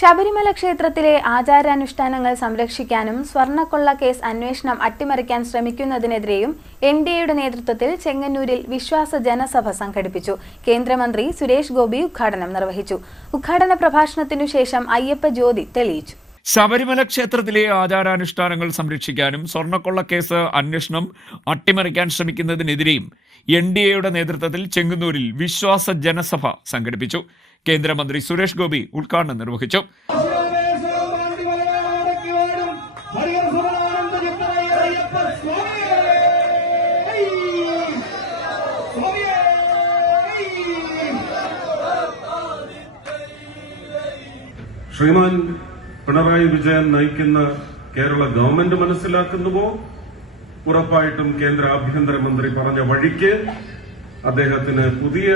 ശബരിമല ക്ഷേത്രത്തിലെ ആചാരാനുഷ്ഠാനങ്ങൾ സംരക്ഷിക്കാനും സ്വർണ്ണക്കൊള്ള കേസ് അന്വേഷണം അട്ടിമറിക്കാൻ ശ്രമിക്കുന്നതിനെതിരെയും എൻഡിഎയുടെ നേതൃത്വത്തിൽ ചെങ്ങന്നൂരിൽ വിശ്വാസ ജനസഭ സംഘടിപ്പിച്ചു. കേന്ദ്രമന്ത്രി സുരേഷ് ഗോപി ഉദ്ഘാടനം നിർവഹിച്ചു. ഉദ്ഘാടന പ്രഭാഷണത്തിനു ശേഷം അയ്യപ്പ ജ്യോതി തെളിയിച്ചു. ശബരിമല ക്ഷേത്രത്തിലെ ആചാരാനുഷ്ഠാനങ്ങൾ സംരക്ഷിക്കാനും സ്വർണ്ണക്കൊള്ള കേസ് അന്വേഷണം അട്ടിമറിക്കാൻ ശ്രമിക്കുന്നതിനെതിരെയും എൻഡിഎയുടെ നേതൃത്വത്തിൽ ചെങ്ങന്നൂരിൽ വിശ്വാസ ജനസഭ സംഘടിപ്പിച്ചു. കേന്ദ്രമന്ത്രി സുരേഷ് ഗോപി ഉദ്ഘാടനം നിർവഹിച്ചു. ശ്രീമാൻ പിണറായി വിജയൻ നയിക്കുന്ന കേരള ഗവൺമെന്റ് മനസ്സിലാക്കുന്നുവോ? ഉറപ്പായിട്ടും കേന്ദ്ര ആഭ്യന്തരമന്ത്രി പറഞ്ഞ വഴിക്ക് അദ്ദേഹത്തിന് പുതിയ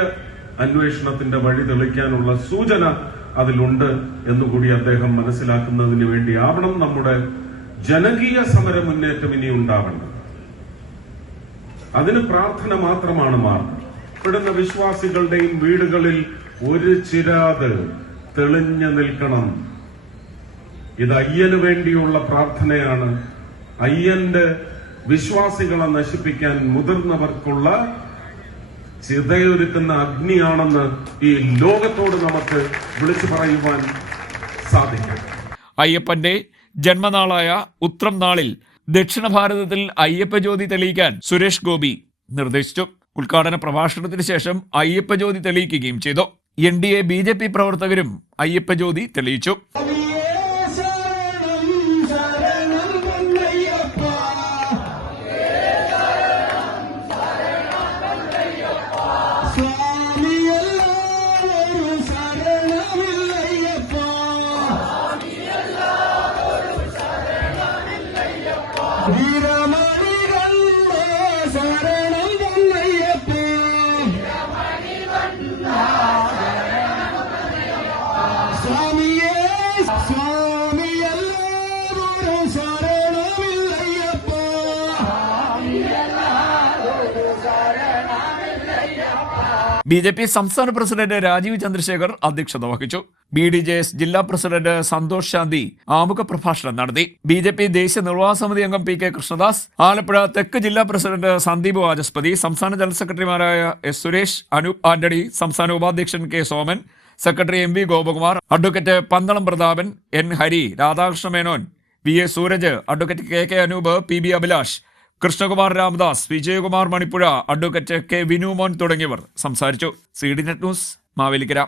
അന്വേഷണത്തിന്റെ വഴി തെളിക്കാനുള്ള സൂചന അതിലുണ്ട് എന്നുകൂടി അദ്ദേഹം മനസ്സിലാക്കുന്നതിന് വേണ്ടിയാവണം നമ്മുടെ ജനകീയ സമര മുന്നേറ്റം ഇനി ഉണ്ടാവേണ്ടത്. അതിന് പ്രാർത്ഥന മാത്രമാണ് മാർഗം. ഇവിടുന്ന വിശ്വാസികളുടെയും വീടുകളിൽ ഒരു ചിരാത് തെളിഞ്ഞു നിൽക്കണം. ഇത് അയ്യന് വേണ്ടിയുള്ള പ്രാർത്ഥനയാണ്. അയ്യന്റെ വിശ്വാസികളെ നശിപ്പിക്കാൻ മുതിർന്നവർക്കുള്ള ചിതയൊരുക്കുന്ന അഗ്നിയാണെന്ന് ഈ ലോകത്തോട് നമുക്ക് വിളിച്ചു പറയുവാൻ സാധിക്കും. അയ്യപ്പന്റെ ജന്മനാളായ ഉത്രം നാളിൽ ദക്ഷിണ ഭാരതത്തിൽ അയ്യപ്പ ജ്യോതി തെളിയിക്കാൻ സുരേഷ് ഗോപി നിർദ്ദേശിച്ചു. ഉദ്ഘാടന പ്രഭാഷണത്തിന് ശേഷം അയ്യപ്പ ജ്യോതി തെളിയിക്കുകയും ചെയ്തു. എൻഡിഎ ബിജെപി പ്രവർത്തകരും അയ്യപ്പ ജ്യോതി തെളിയിച്ചു. ബിജെപി സംസ്ഥാന പ്രസിഡന്റ് രാജീവ് ചന്ദ്രശേഖർ അധ്യക്ഷത വഹിച്ചു. BDJS ജില്ലാ പ്രസിഡന്റ് സന്തോഷ് ശാന്തി ആമുഖ പ്രഭാഷണം നടത്തി. ബിജെപി ദേശീയ നിർവാഹക സമിതി അംഗം PK കൃഷ്ണദാസ്, ആലപ്പുഴ തെക്ക് ജില്ലാ പ്രസിഡന്റ് സന്ദീപ് വാചസ്പതി, സംസ്ഥാന ജനറൽ സെക്രട്ടറിമാരായ S സുരേഷ്, അനൂപ് ആന്റണി, സംസ്ഥാന ഉപാധ്യക്ഷൻ K Soman, secretary MV Gopakumar, advocate Pandalam Prathapan, N Hari, Radhakrishna Menon, VA Suraj, advocate KK Anoop, PB Abhilash, Krishnakumar Ramadas, Vijayakumar Manippuzha, advocate K Vinumon തുടങ്ങിയവർ സംസാരിച്ചു. CDNet news, Mavelikkara.